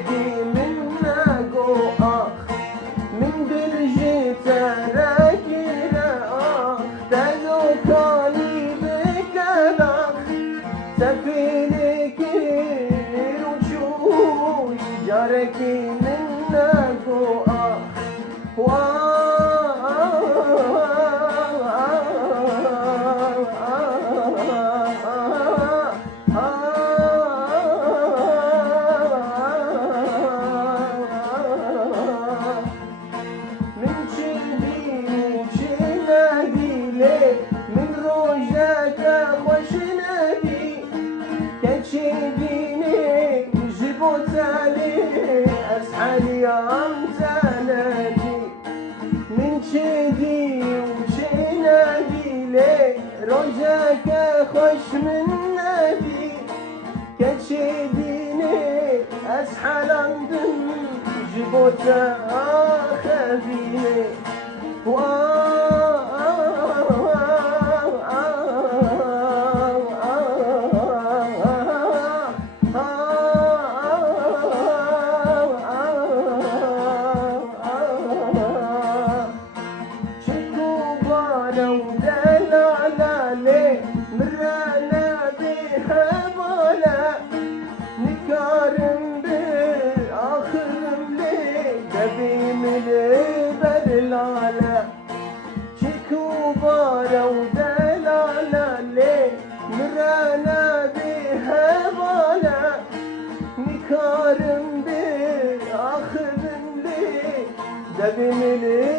جاركي من ناقو آخ من دلجي تراكي لآخ تازو كالي بكلاخ سفينك رجوي جاركي من ناقو آخ من روجك خوش نبي كتشديني جبوت علي أسحل يا أمثالتي من شدي وشنادي لي روجك خوش من نبي كتشديني أسحل أمدن جبوت أخذيني لو دلالة لي مرانا بها بالا نكارم بالآخر ملي دبي ملي برلالا شكوبا لو دلالة لي مرانا بها بالا نكارم بالآخر ملي دبي ملي